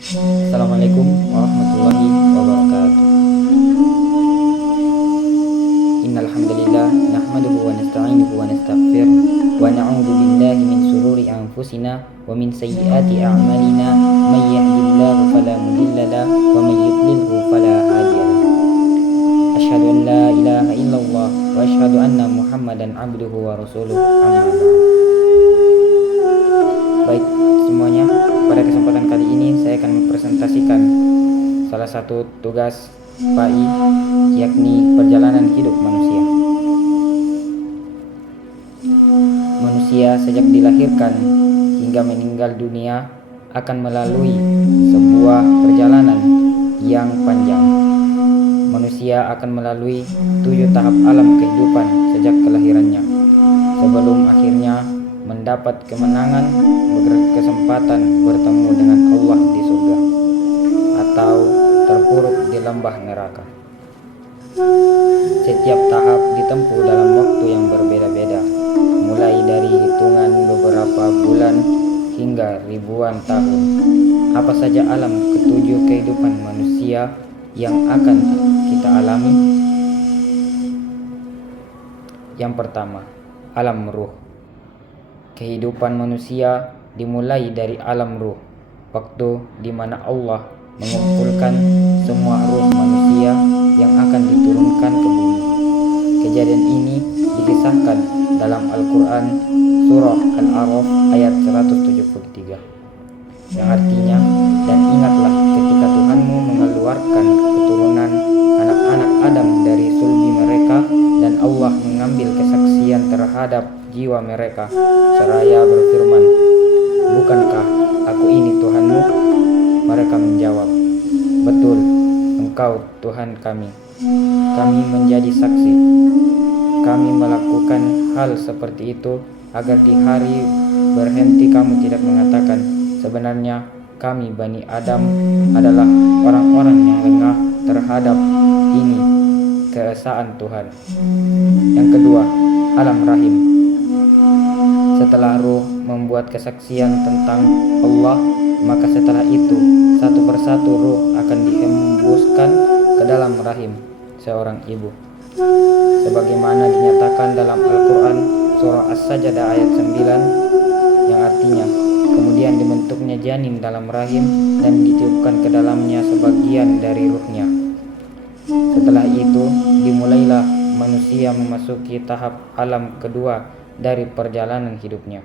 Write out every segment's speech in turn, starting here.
Assalamualaikum warahmatullahi wabarakatuh. Innal hamdalillah nahmaduhu wa nasta'inuhu wa nastaghfiruh wa na'udzu billahi min shururi anfusina wa min sayyiati a'malina may yahdihillahu fala mudilla lahu wa may yudlilhu fala hadiya lahu. Asyhadu an la ilaha illallah wa asyhadu anna Muhammadan abduhu wa rasuluh. Amma ba'd. Baik semuanya, pada kesempatan kali ini saya akan mempresentasikan salah satu tugas PAI, yakni perjalanan hidup manusia. Manusia sejak dilahirkan hingga meninggal dunia akan melalui sebuah perjalanan yang panjang. Manusia akan melalui 7 tahap alam kehidupan sejak kelahirannya, sebelum akhirnya mendapat kemenangan, berkesempatan bertemu dengan Allah di surga atau terpuruk di lembah neraka. Setiap tahap ditempuh dalam waktu yang berbeda-beda, mulai dari hitungan beberapa bulan hingga ribuan tahun. Apa saja alam ketujuh kehidupan manusia yang akan kita alami? Yang pertama, alam ruh. Kehidupan manusia dimulai dari alam ruh, waktu di mana Allah mengumpulkan semua ruh manusia yang akan diturunkan ke bumi. Kejadian ini dikisahkan dalam Al-Quran surah Al-A'raf ayat 173, yang artinya, dan ingatlah ketika Tuhanmu mengeluarkan keturunan anak-anak Adam dari sulbi mereka, dan Allah mengambil kesaksian terhadap jiwa mereka seraya berfirman, bukankah aku ini Tuhanmu? Mereka menjawab, betul, engkau Tuhan kami. Kami menjadi saksi. Kami melakukan hal seperti itu agar di hari berhenti kamu tidak mengatakan, sebenarnya kami Bani Adam adalah orang-orang yang lengah terhadap ini keesaan Tuhan. Yang kedua, alam rahim. Setelah ruh membuat kesaksian tentang Allah, maka setelah itu satu persatu ruh akan dihembuskan ke dalam rahim seorang ibu, sebagaimana dinyatakan dalam Al-Quran surah As-Sajdah ayat 9, yang artinya, kemudian dibentuknya janin dalam rahim dan ditiupkan ke dalamnya sebagian dari ruhnya. Setelah itu dimulailah manusia memasuki tahap alam kedua dari perjalanan hidupnya.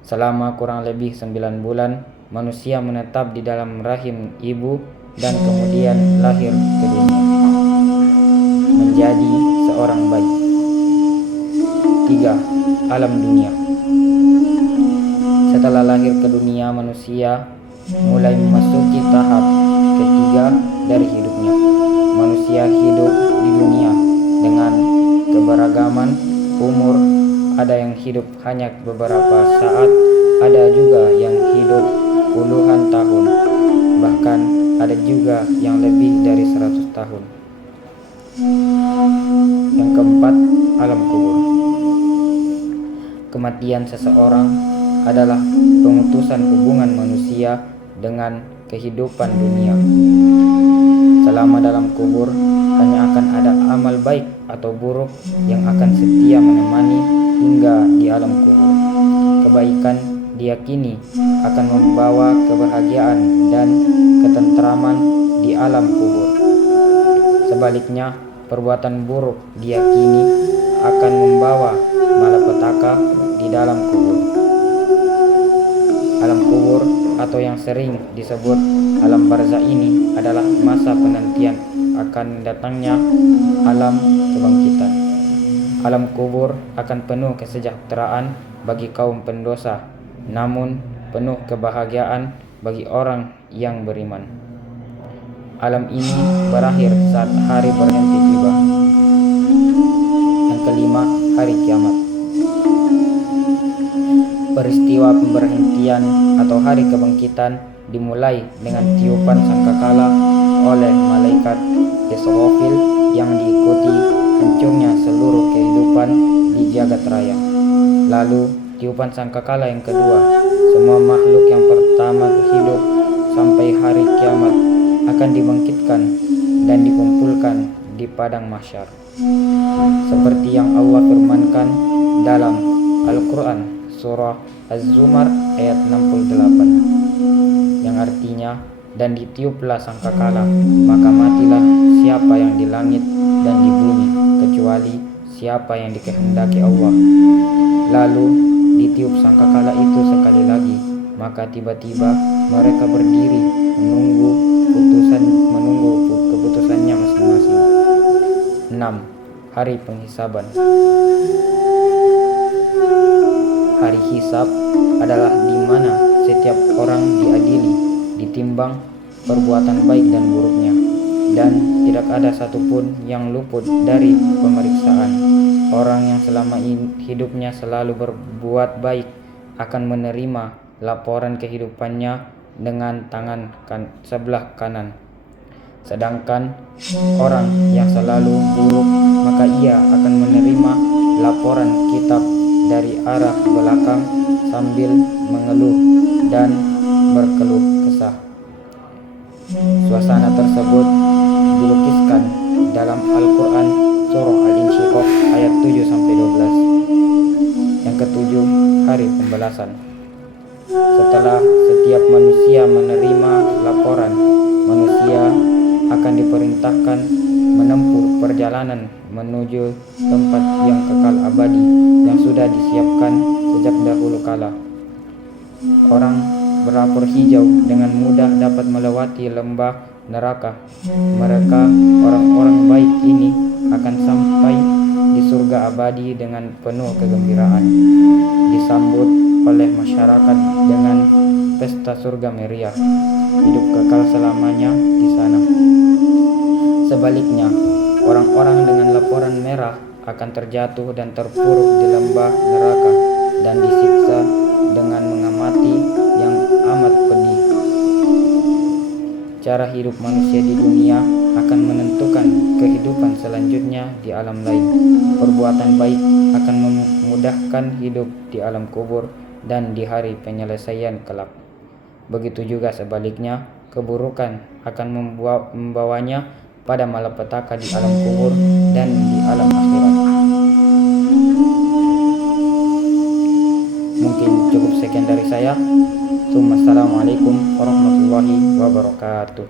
Selama kurang lebih 9 bulan, manusia menetap di dalam rahim ibu dan kemudian lahir ke dunia menjadi seorang bayi. 3. Alam dunia. Setelah lahir ke dunia, manusia mulai memasuki tahap ketiga dari hidupnya. Manusia hidup di dunia dengan keberagaman umur. Ada yang hidup hanya beberapa saat, ada juga yang hidup puluhan tahun, bahkan ada juga yang lebih dari 100 tahun. Yang keempat, alam kubur. Kematian seseorang adalah pemutusan hubungan manusia dengan kehidupan dunia. Selama dalam kubur, hanya akan ada amal baik atau buruk yang akan setia menemani hingga di alam kubur. Kebaikan diyakini akan membawa kebahagiaan dan ketentraman di alam kubur. Sebaliknya, perbuatan buruk diyakini akan membawa malapetaka di dalam kubur. Alam kubur atau yang sering disebut alam barzah ini adalah masa penantian akan datangnya alam kebangkitan. Alam kubur akan penuh kesejahteraan bagi kaum pendosa, namun penuh kebahagiaan bagi orang yang beriman. Alam ini berakhir saat hari berhenti tiba. Yang kelima, hari kiamat. Peristiwa pemberhentian atau hari kebangkitan dimulai dengan tiupan sangkakala oleh malaikat Israfil yang diikuti hancurnya seluruh kehidupan di jagat raya. Lalu tiupan sangkakala yang kedua, semua makhluk yang pertama hidup sampai hari kiamat akan dibangkitkan dan dikumpulkan di padang mahsyar. Seperti yang Allah firmankan dalam Al-Quran surah Az-Zumar ayat 68, yang artinya, dan ditiuplah sangkakala, maka matilah siapa yang di langit dan di bumi kecuali siapa yang dikehendaki Allah. Lalu ditiup sangkakala itu sekali lagi, maka tiba-tiba mereka berdiri menunggu keputusannya masing-masing. 6. Hari penghisaban. Hari hisab adalah di mana setiap orang diadili, ditimbang perbuatan baik dan buruknya, dan tidak ada satupun yang luput dari pemeriksaan. Orang yang selama hidupnya selalu berbuat baik akan menerima laporan kehidupannya dengan tangan sebelah kanan. Sedangkan orang yang selalu buruk, maka ia akan menerima laporan kitab dari arah belakang sambil mengeluh dan berkeluh kesah. Suasana tersebut dilukiskan dalam Al-Quran surah Al-Insyiqaq ayat 7-12. Yang ketujuh, hari pembalasan. Setelah setiap manusia menerima laporan, manusia akan diperintahkan menempuh perjalanan menuju tempat yang kekal abadi yang sudah disiapkan sejak dahulu kala. Orang berapor hijau dengan mudah dapat melewati lembah neraka. Mereka, orang-orang baik ini, akan sampai di surga abadi dengan penuh kegembiraan, disambut oleh masyarakat dengan pesta surga meriah, hidup kekal selamanya di sana. Sebaliknya, orang-orang dengan laporan merah akan terjatuh dan terpuruk di lembah neraka dan disiksa dengan mengamati yang amat pedih. Cara hidup manusia di dunia akan menentukan kehidupan selanjutnya di alam lain. Perbuatan baik akan memudahkan hidup di alam kubur dan di hari penyelesaian kelak. Begitu juga sebaliknya, keburukan akan membawanya pada malapetaka di alam kubur dan di alam akhirat. Mungkin cukup sekian dari saya. Assalamualaikum warahmatullahi wabarakatuh.